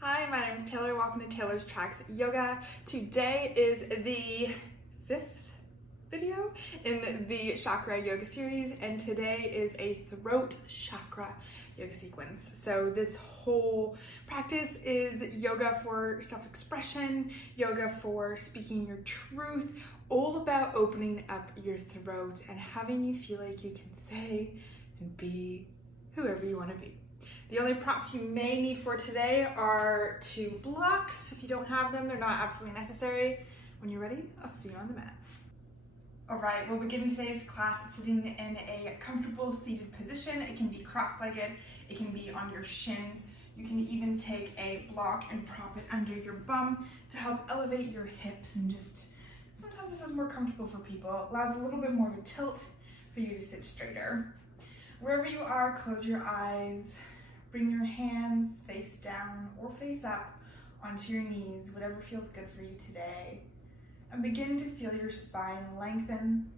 Hi, my name is Taylor. Welcome to Taylor's Tracks Yoga. Today is the 5th video in the Chakra yoga series, and today is a throat chakra yoga sequence. So this whole practice is yoga for self-expression, yoga for speaking your truth, all about opening up your throat and having you feel like you can say and be whoever you want to be. The only props you may need for today are 2 blocks. If you don't have them, they're not absolutely necessary. When you're ready, I'll see you on the mat. All right, we'll begin today's class sitting in a comfortable seated position. It can be cross-legged, it can be on your shins. You can even take a block and prop it under your bum to help elevate your hips, and just sometimes this is more comfortable for people. It allows a little bit more of a tilt for you to sit straighter. Wherever you are, close your eyes. Bring your hands face down or face up onto your knees, whatever feels good for you today. And begin to feel your spine lengthen,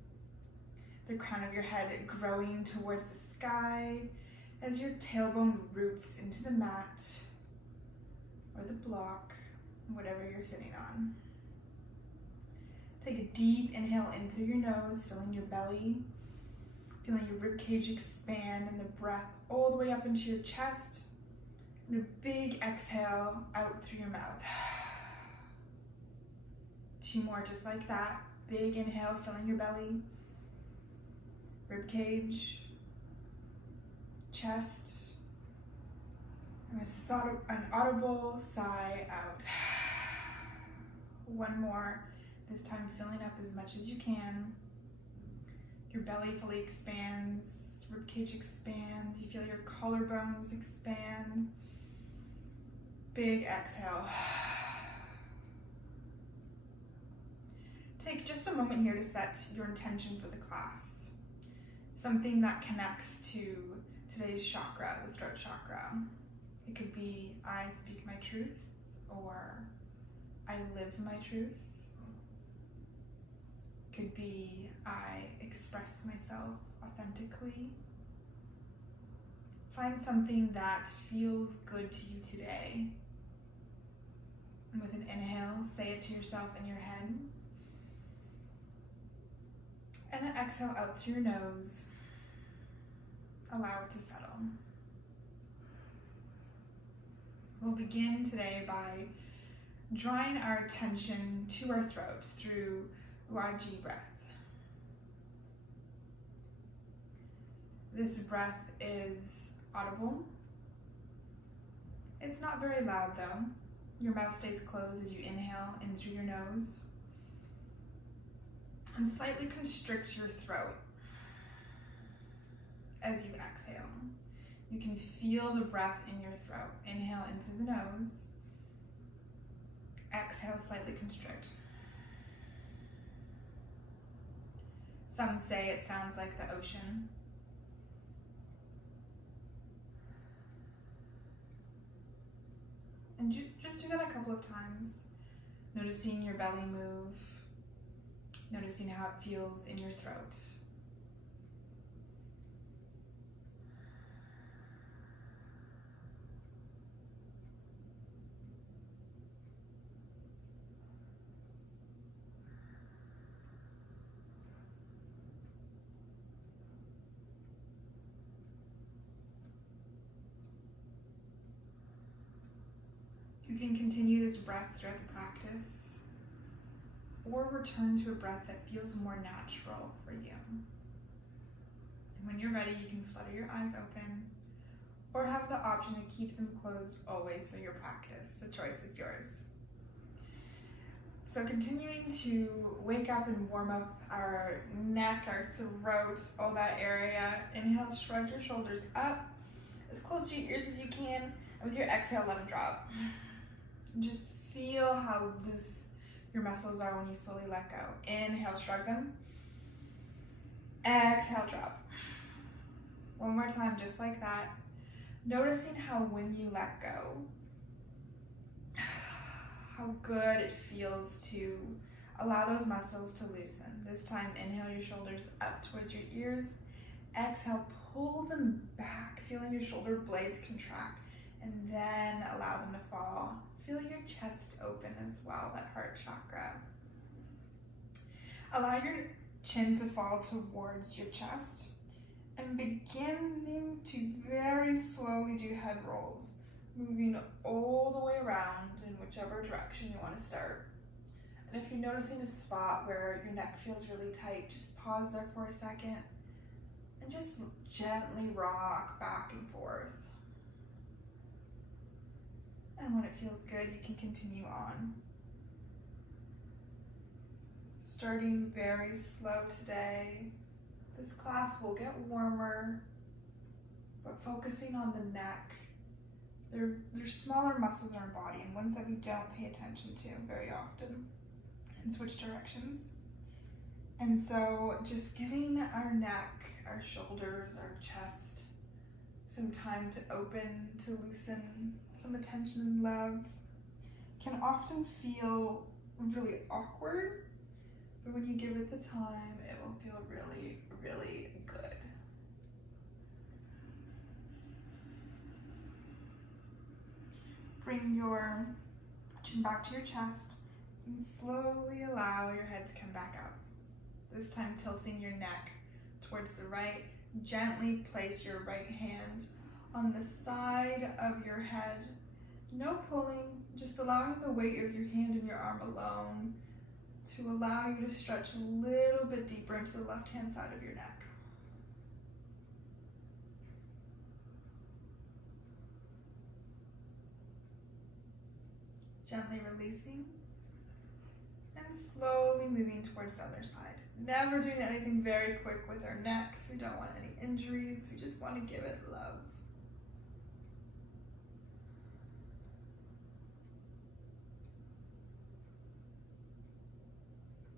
the crown of your head growing towards the sky as your tailbone roots into the mat or the block, whatever you're sitting on. Take a deep inhale in through your nose, filling your belly. Feeling your ribcage expand and the breath all the way up into your chest. And a big exhale out through your mouth. 2 more just like that. Big inhale, filling your belly, ribcage, chest, and an audible sigh out. 1 more, this time filling up as much as you can. Your belly fully expands, ribcage expands, you feel your collarbones expand. Big exhale. Take just a moment here to set your intention for the class. Something that connects to today's chakra, the throat chakra. It could be, I speak my truth, or I live my truth. Could be, I express myself authentically. Find something that feels good to you today. And with an inhale, say it to yourself in your head. And an exhale out through your nose. Allow it to settle. We'll begin today by drawing our attention to our throat through Ujjayi breath. This breath is audible. It's not very loud though. Your mouth stays closed as you inhale in through your nose. And slightly constrict your throat as you exhale. You can feel the breath in your throat. Inhale in through the nose. Exhale, slightly constrict. Some say it sounds like the ocean. And just do that a couple of times, noticing your belly move, noticing how it feels in your throat. You can continue this breath throughout the practice, or return to a breath that feels more natural for you. And when you're ready, you can flutter your eyes open, or have the option to keep them closed always through your practice. The choice is yours. So continuing to wake up and warm up our neck, our throat, all that area. Inhale, shrug your shoulders up as close to your ears as you can, and with your exhale, let them drop. Just feel how loose your muscles are when you fully let go. Inhale, shrug them. Exhale, drop. 1 more time, just like that. Noticing how when you let go, how good it feels to allow those muscles to loosen. This time, inhale your shoulders up towards your ears. Exhale, pull them back, feeling your shoulder blades contract, and then allow them to fall your chest open as well, that heart chakra. Allow your chin to fall towards your chest and beginning to very slowly do head rolls, moving all the way around in whichever direction you want to start. And if you're noticing a spot where your neck feels really tight, just pause there for a second and just gently rock back and forth. And when it feels good, you can continue on. Starting very slow today. This class will get warmer, but focusing on the neck. There's smaller muscles in our body and ones that we don't pay attention to very often and switch directions. And so just giving our neck, our shoulders, our chest some time to open, to loosen, some attention and love can often feel really awkward, but when you give it the time, it will feel really, really good. Bring your chin back to your chest and slowly allow your head to come back up. This time tilting your neck towards the right. Gently place your right hand on the side of your head. No pulling, just allowing the weight of your hand and your arm alone to allow you to stretch a little bit deeper into the left-hand side of your neck. Gently releasing and slowly moving towards the other side. Never doing anything very quick with our necks. We don't want any injuries. We just want to give it love.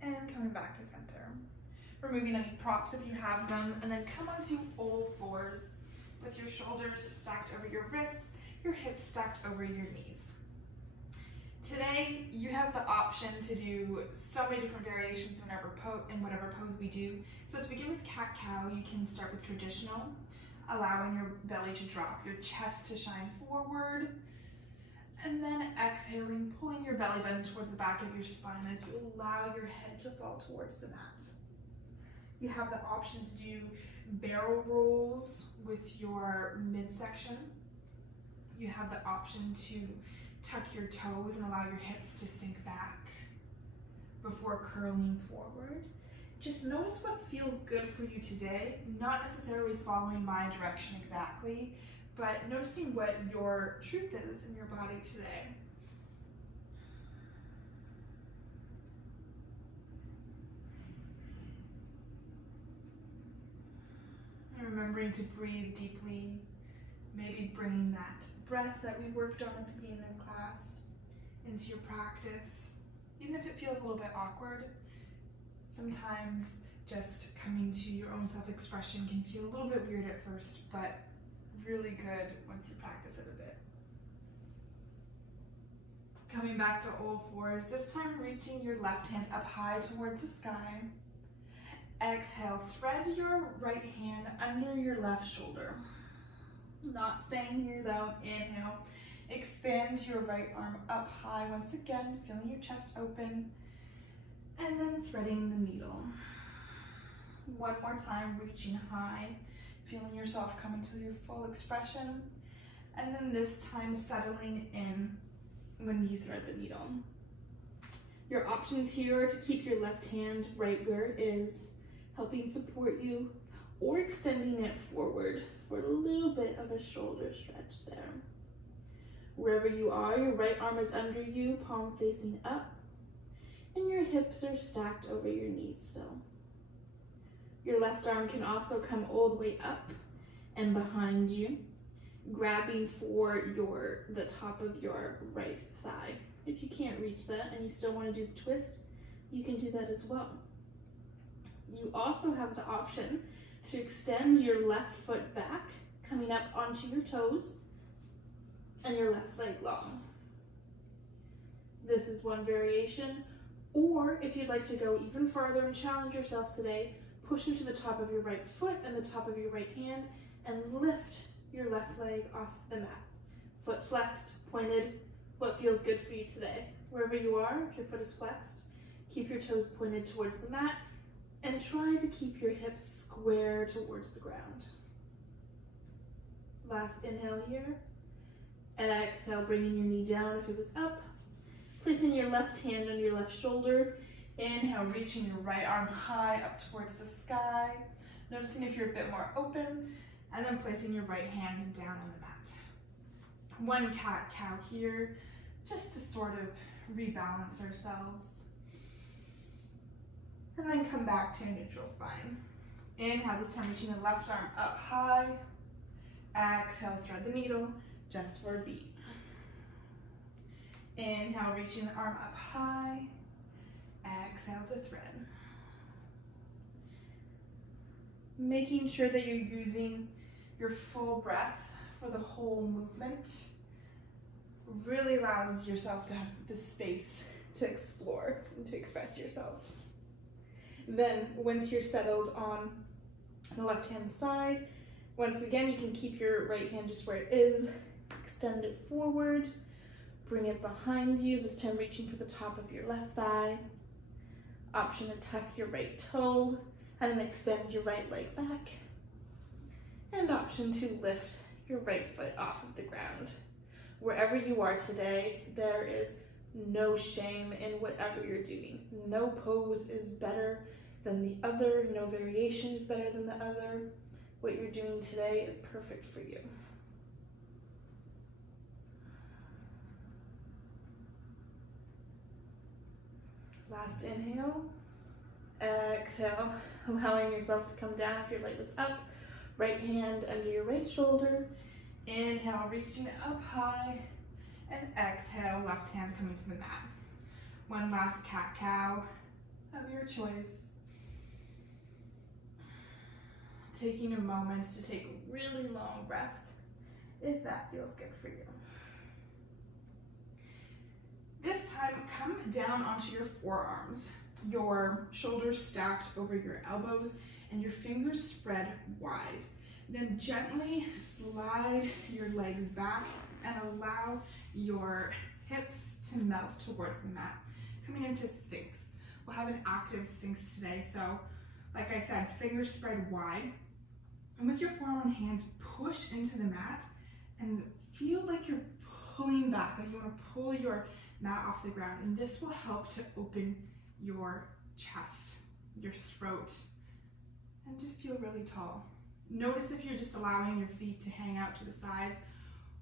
And coming back to center. Removing any props if you have them, and then come onto all fours with your shoulders stacked over your wrists, your hips stacked over your knees. Today, you have the option to do so many different variations in whatever pose we do. So to begin with cat-cow, you can start with traditional, allowing your belly to drop, your chest to shine forward, and then exhaling, pulling your belly button towards the back of your spine as you allow your head to fall towards the mat. You have the option to do barrel rolls with your midsection. You have the option to tuck your toes and allow your hips to sink back before curling forward. Just notice what feels good for you today, not necessarily following my direction exactly, but noticing what your truth is in your body today. And remembering to breathe deeply, maybe bringing that breath that we worked on at the beginning of class into your practice. Even if it feels a little bit awkward, sometimes just coming to your own self-expression can feel a little bit weird at first, but really good once you practice it a bit. Coming back to all fours, this time reaching your left hand up high towards the sky. Exhale, thread your right hand under your left shoulder. Not staying here though, inhale. Expand your right arm up high once again, feeling your chest open, and then threading the needle. One more time, reaching high, feeling yourself come into your full expression, and then this time settling in when you thread the needle. Your options here are to keep your left hand right where it is, helping support you, or extending it forward for a little bit of a shoulder stretch there. Wherever you are, your right arm is under you, palm facing up, and your hips are stacked over your knees still. Your left arm can also come all the way up and behind you, grabbing for the top of your right thigh. If you can't reach that and you still want to do the twist, you can do that as well. You also have the option to extend your left foot back, coming up onto your toes, and your left leg long. This is one variation, or if you'd like to go even farther and challenge yourself today, push into the top of your right foot and the top of your right hand and lift your left leg off the mat. Foot flexed, pointed, what feels good for you today. Wherever you are, if your foot is flexed, keep your toes pointed towards the mat and try to keep your hips square towards the ground. Last inhale here. Exhale, bringing your knee down if it was up. Placing your left hand on your left shoulder. Inhale, reaching your right arm high up towards the sky. Noticing if you're a bit more open, and then placing your right hand down on the mat. One cat-cow here, just to sort of rebalance ourselves. And then come back to a neutral spine. Inhale, this time reaching the left arm up high. Exhale, thread the needle, just for a beat. Inhale, reaching the arm up high. Exhale to thread. Making sure that you're using your full breath for the whole movement really allows yourself to have the space to explore and to express yourself. Then, once you're settled on the left-hand side, once again, you can keep your right hand just where it is, extend it forward, bring it behind you, this time reaching for the top of your left thigh. Option to tuck your right toe, and then extend your right leg back. And option to lift your right foot off of the ground. Wherever you are today, there is no shame in whatever you're doing. No pose is better than the other, no variation is better than the other. What you're doing today is perfect for you. Last inhale. Exhale, allowing yourself to come down if your leg was up. Right hand under your right shoulder. Inhale, reaching it up high. And exhale, left hand coming to the mat. One last cat-cow of your choice. Taking a moment to take really long breaths, if that feels good for you. This time, come down onto your forearms. Your shoulders stacked over your elbows and your fingers spread wide. Then gently slide your legs back and allow your hips to melt towards the mat. Coming into Sphinx. We'll have an active Sphinx today, so like I said, fingers spread wide. And with your forearm and hands, push into the mat and feel like you're pulling back, like you want to pull your mat off the ground. And this will help to open your chest, your throat, and just feel really tall. Notice if you're just allowing your feet to hang out to the sides,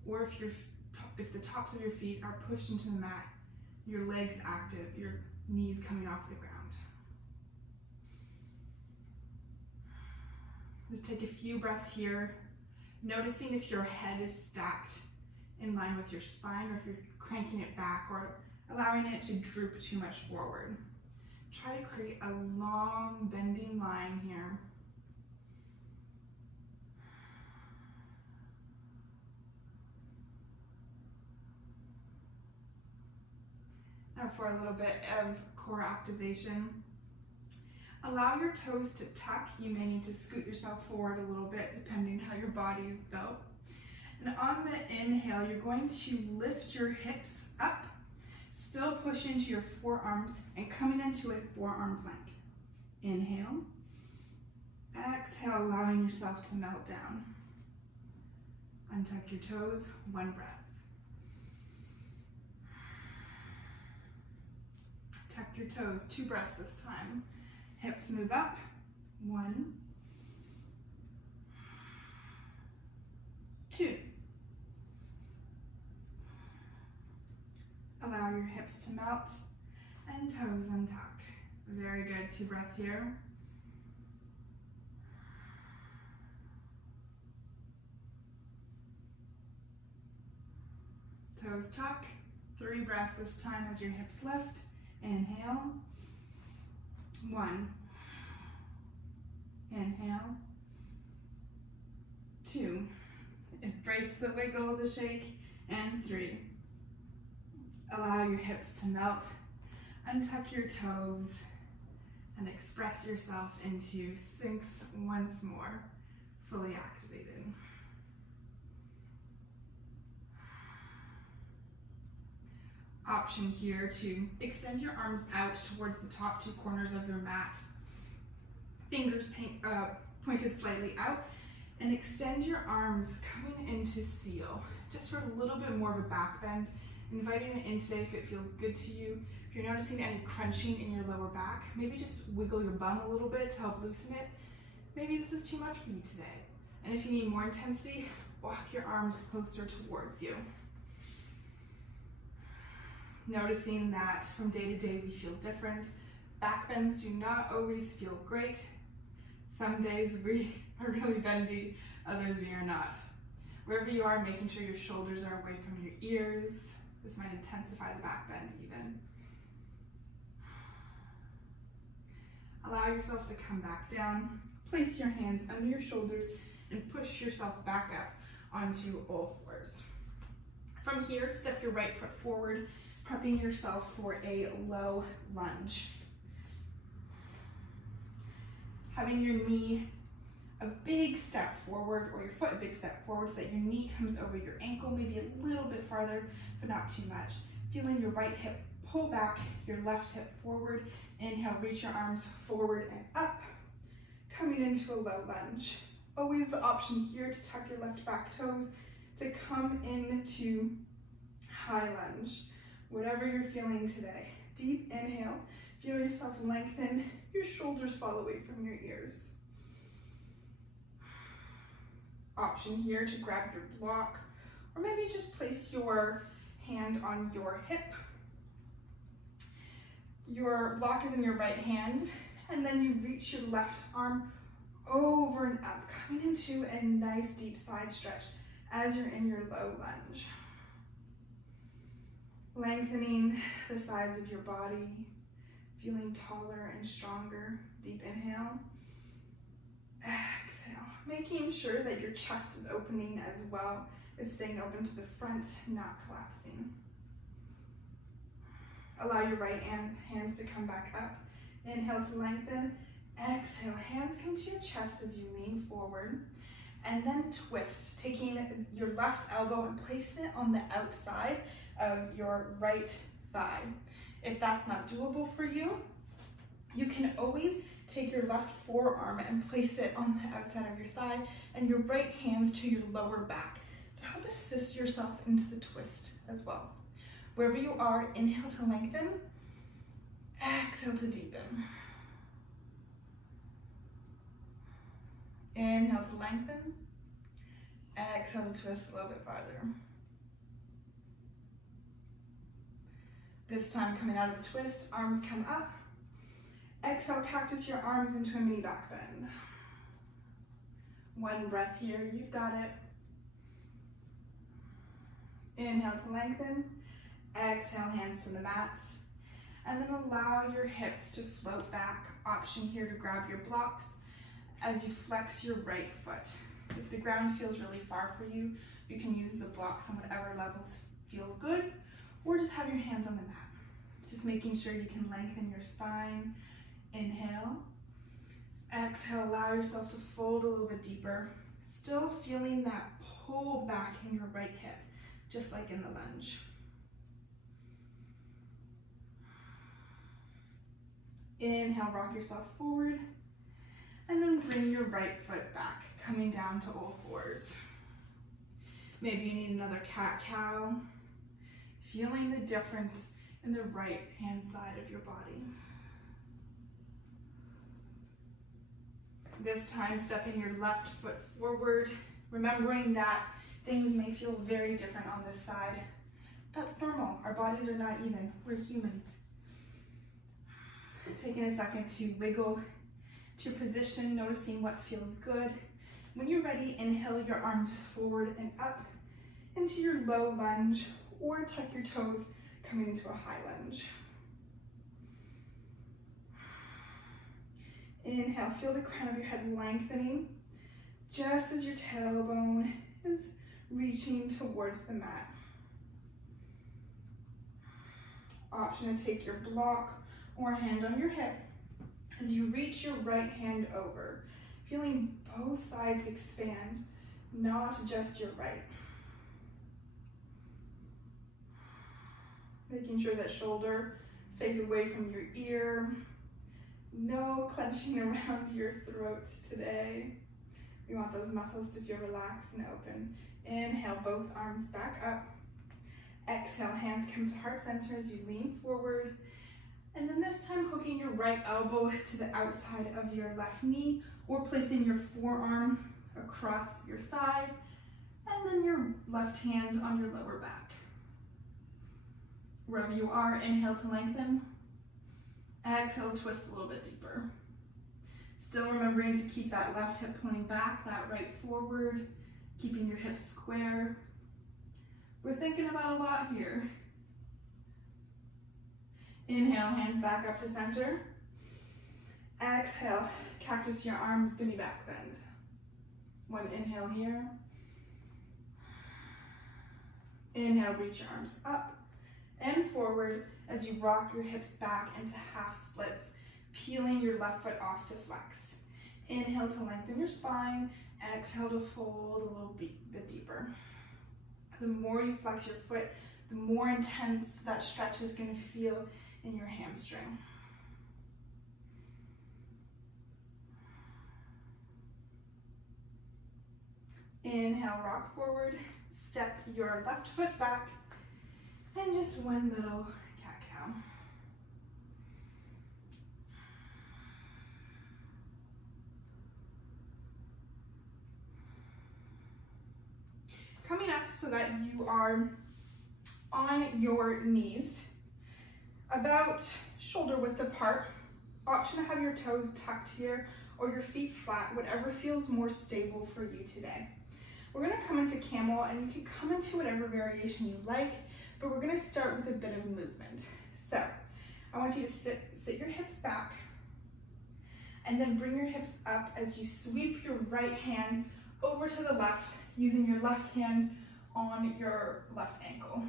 or if the tops of your feet are pushed into the mat, your legs active, your knees coming off the ground. Just take a few breaths here, noticing if your head is stacked in line with your spine, or if you're cranking it back or allowing it to droop too much forward. Try to create a long bending line here. Now for a little bit of core activation. Allow your toes to tuck. You may need to scoot yourself forward a little bit depending how your body is built. And on the inhale, you're going to lift your hips up, still push into your forearms and coming into a forearm plank. Inhale. Exhale, allowing yourself to melt down. Untuck your toes, one breath. Tuck your toes, 2 breaths this time. Hips move up, 1, 2. Allow your hips to melt and toes untuck. Very good, 2 breaths here. Toes tuck, 3 breaths this time as your hips lift. Inhale, 1, inhale, 2, embrace the wiggle, the shake, and 3. Allow your hips to melt, untuck your toes, and express yourself into Sphinx once more, fully activated. Option here to extend your arms out towards the top two corners of your mat. Fingers pointed slightly out, and extend your arms coming into seal, just for a little bit more of a back bend. Inviting it in today if it feels good to you. If you're noticing any crunching in your lower back, maybe just wiggle your bum a little bit to help loosen it. Maybe this is too much for you today. And if you need more intensity, walk your arms closer towards you. Noticing that from day to day we feel different. Back bends do not always feel great. Some days we are really bendy, others we are not. Wherever you are, making sure your shoulders are away from your ears. This might intensify the back bend even. Allow yourself to come back down. Place your hands under your shoulders and push yourself back up onto all fours. From here, step your right foot forward, prepping yourself for a low lunge. Having your knee a big step forward, or your foot a big step forward, so that your knee comes over your ankle, maybe a little bit farther, but not too much. Feeling your right hip pull back, your left hip forward. Inhale, reach your arms forward and up, coming into a low lunge. Always the option here to tuck your left back toes to come into high lunge. Whatever you're feeling today. Deep inhale, feel yourself lengthen, your shoulders fall away from your ears. Option here to grab your block, or maybe just place your hand on your hip. Your block is in your right hand, and then you reach your left arm over and up, coming into a nice deep side stretch as you're in your low lunge. Lengthening the sides of your body, feeling taller and stronger. Deep inhale. Exhale, making sure that your chest is opening as well. It's staying open to the front, not collapsing. Allow your right hands to come back up. Inhale to lengthen. Exhale, hands come to your chest as you lean forward. And then twist, taking your left elbow and placing it on the outside of your right thigh. If that's not doable for you, you can always take your left forearm and place it on the outside of your thigh and your right hands to your lower back to help assist yourself into the twist as well. Wherever you are, inhale to lengthen, exhale to deepen. Inhale to lengthen, exhale to twist a little bit farther. This time, coming out of the twist, arms come up. Exhale, cactus your arms into a mini back bend. One breath here, you've got it. Inhale to lengthen. Exhale, hands to the mat. And then allow your hips to float back. Option here to grab your blocks as you flex your right foot. If the ground feels really far for you, you can use the blocks on whatever levels feel good, or just have your hands on the mat. Just making sure you can lengthen your spine. Inhale. Exhale, allow yourself to fold a little bit deeper. Still feeling that pull back in your right hip, just like in the lunge. Inhale, rock yourself forward. And then bring your right foot back, coming down to all fours. Maybe you need another cat-cow. Feeling the difference in the right hand side of your body. This time, stepping your left foot forward, remembering that things may feel very different on this side. That's normal. Our bodies are not even. We're humans. Taking a second to wiggle to your position, noticing what feels good. When you're ready, inhale your arms forward and up into your low lunge, or tuck your toes coming into a high lunge. Inhale, feel the crown of your head lengthening just as your tailbone is reaching towards the mat. Option to take your block or hand on your hip as you reach your right hand over, feeling both sides expand, not just your right. Making sure that shoulder stays away from your ear. No clenching around your throat today. We want those muscles to feel relaxed and open. Inhale, both arms back up. Exhale, hands come to heart center as you lean forward. And then this time hooking your right elbow to the outside of your left knee, or placing your forearm across your thigh, and then your left hand on your lower back. Wherever you are, inhale to lengthen. Exhale, twist a little bit deeper. Still remembering to keep that left hip pointing back, that right forward, keeping your hips square. We're thinking about a lot here. Inhale, hands back up to center. Exhale, cactus your arms, spinny back bend. One inhale here. Inhale, reach your arms up and forward as you rock your hips back into half splits, peeling your left foot off to flex. Inhale to lengthen your spine. Exhale to fold a little bit deeper. The more you flex your foot, the more intense that stretch is going to feel in your hamstring. Inhale, rock forward, step your left foot back, and just one little cat-cow. Coming up so that you are on your knees, about shoulder width apart. Option to have your toes tucked here or your feet flat, whatever feels more stable for you today. We're gonna come into camel, and you can come into whatever variation you like, but we're gonna start with a bit of movement. So I want you to sit your hips back, and then bring your hips up as you sweep your right hand over to the left, using your left hand on your left ankle.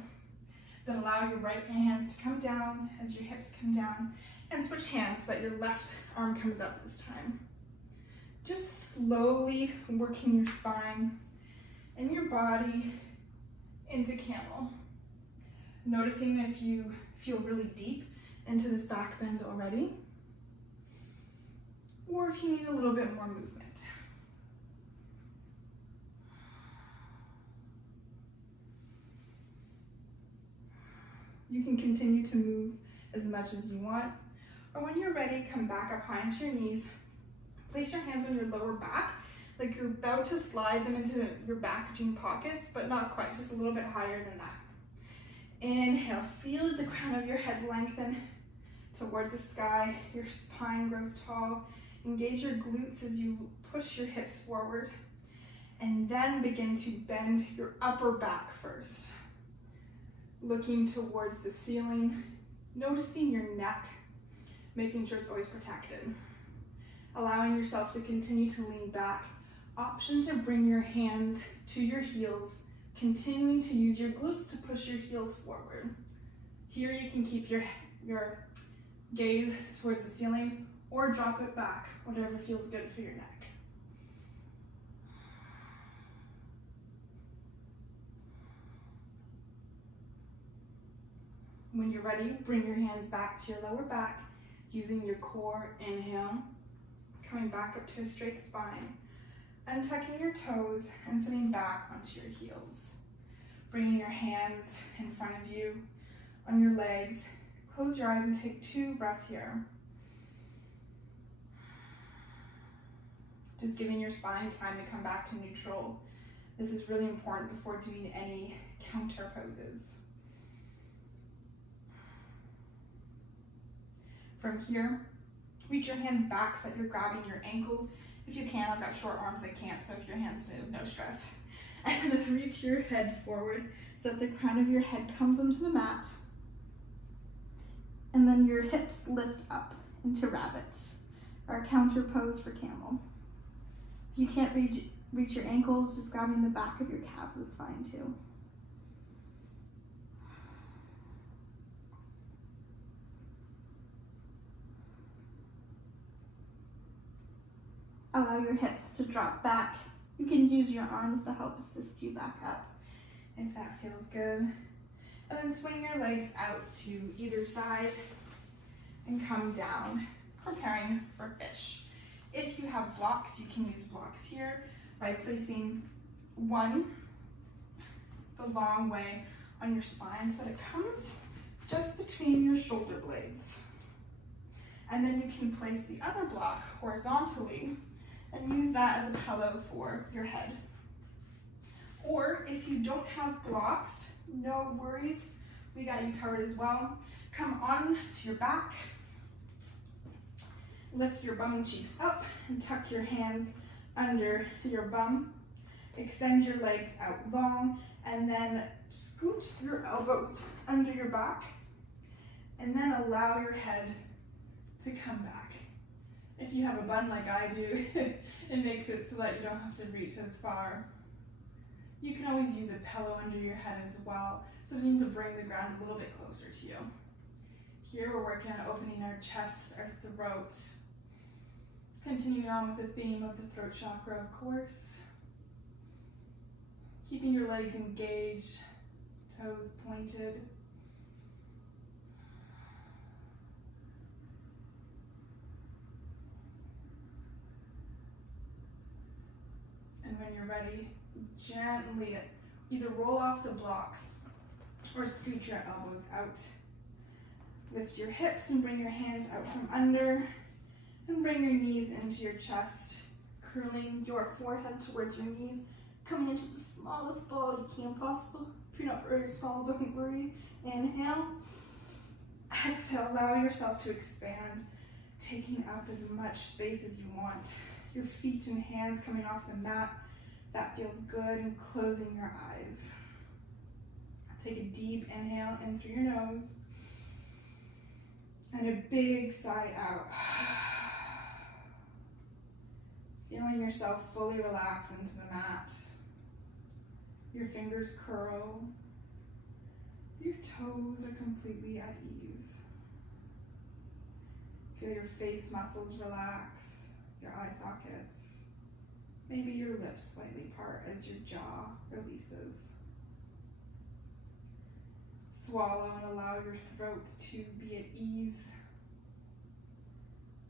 Then allow your right hands to come down as your hips come down, and switch hands so that your left arm comes up this time. Just slowly working your spine and your body into camel. Noticing if you feel really deep into this back bend already, or if you need a little bit more movement. You can continue to move as much as you want, or when you're ready, come back up high into your knees. Place your hands on your lower back, like you're about to slide them into your back jean pockets, but not quite, just a little bit higher than that. Inhale, feel the crown of your head lengthen towards the sky. Your spine grows tall. Engage your glutes as you push your hips forward, and then begin to bend your upper back first. Looking towards the ceiling, noticing your neck, making sure it's always protected. Allowing yourself to continue to lean back. Option to bring your hands to your heels, continuing to use your glutes to push your heels forward. Here you can keep your gaze towards the ceiling, or drop it back, whatever feels good for your neck. When you're ready, bring your hands back to your lower back, using your core. Inhale, coming back up to a straight spine, untucking your toes and sitting back onto your heels. Bringing your hands in front of you on your legs. Close your eyes and take 2 breaths here. Just giving your spine time to come back to neutral. This is really important before doing any counter poses. From here, reach your hands back so that you're grabbing your ankles. If you can, I've got short arms that can't, so if your hands move, no stress. And then reach your head forward so that the crown of your head comes onto the mat. And then your hips lift up into rabbit, our counter pose for camel. If you can't reach your ankles, just grabbing the back of your calves is fine too. Allow your hips to drop back. You can use your arms to help assist you back up if that feels good. And then swing your legs out to either side and come down, preparing for fish. If you have blocks, you can use blocks here by placing one the long way on your spine so that it comes just between your shoulder blades. And then you can place the other block horizontally and use that as a pillow for your head. Or if you don't have blocks, no worries, we got you covered as well. Come on to your back, lift your bum cheeks up and tuck your hands under your bum. Extend your legs out long and then scoot your elbows under your back and then allow your head to come back. If you have a bun like I do, it makes it so that you don't have to reach as far. You can always use a pillow under your head as well, something to bring the ground a little bit closer to you. Here we're working on opening our chest, our throat. Continuing on with the theme of the throat chakra, of course. Keeping your legs engaged, toes pointed. And when you're ready, gently either roll off the blocks or scoot your elbows out. Lift your hips and bring your hands out from under and bring your knees into your chest, curling your forehead towards your knees, coming into the smallest ball you can possible. If you're not very small, don't worry. Inhale. Exhale, allow yourself to expand, taking up as much space as you want. Your feet and hands coming off the mat. That feels good, and closing your eyes. Take a deep inhale in through your nose and a big sigh out. Feeling yourself fully relax into the mat. Your fingers curl. Your toes are completely at ease. Feel your face muscles relax, your eye sockets. Maybe your lips slightly part as your jaw releases. Swallow and allow your throat to be at ease.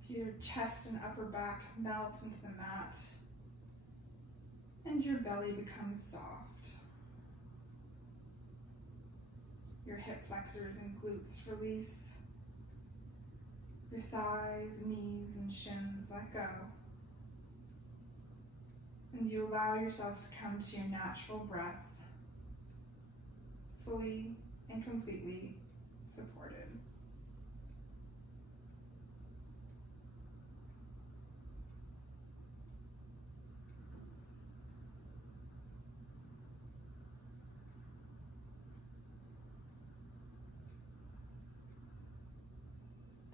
Feel your chest and upper back melt into the mat, and your belly becomes soft. Your hip flexors and glutes release. Your thighs, knees, and shins let go. And you allow yourself to come to your natural breath, fully and completely supported.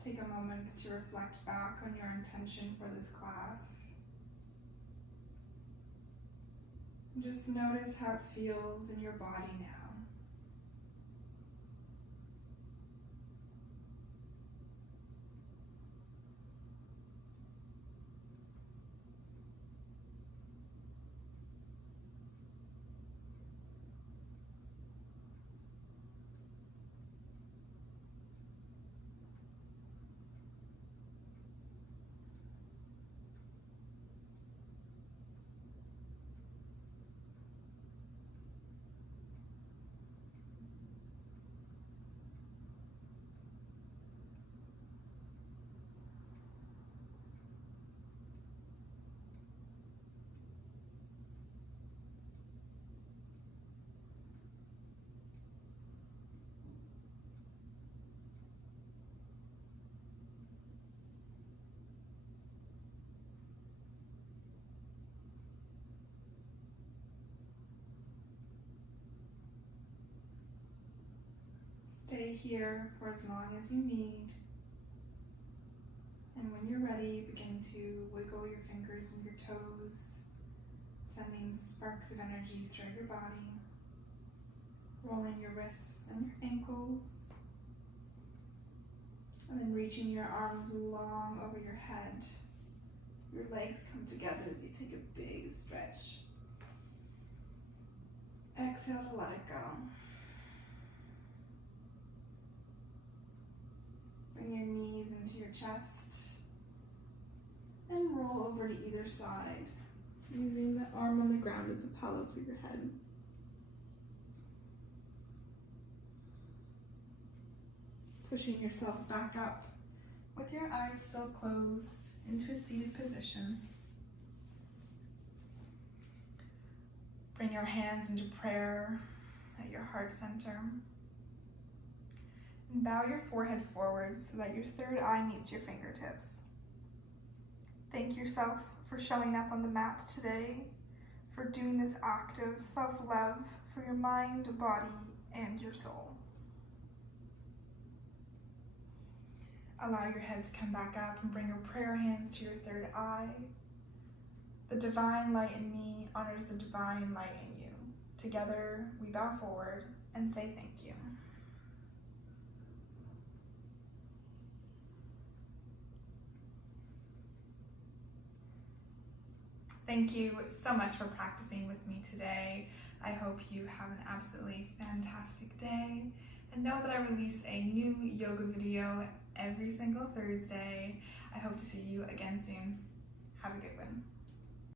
Take a moment to reflect back on your intention for this class. Just notice how it feels in your body now. Stay here for as long as you need. And when you're ready, begin to wiggle your fingers and your toes, sending sparks of energy throughout your body, rolling your wrists and your ankles, and then reaching your arms long over your head. Your legs come together as you take a big stretch. Exhale to let it go. your chest and roll over to either side, using the arm on the ground as a pillow for your head. Pushing yourself back up with your eyes still closed into a seated position. Bring your hands into prayer at your heart center. And bow your forehead forward so that your third eye meets your fingertips. Thank yourself for showing up on the mat today, for doing this act of self-love for your mind, body, and your soul. Allow your head to come back up and bring your prayer hands to your third eye. The divine light in me honors the divine light in you. Together, we bow forward and say thank you. Thank you so much for practicing with me today. I hope you have an absolutely fantastic day. And know that I release a new yoga video every single Thursday. I hope to see you again soon. Have a good one.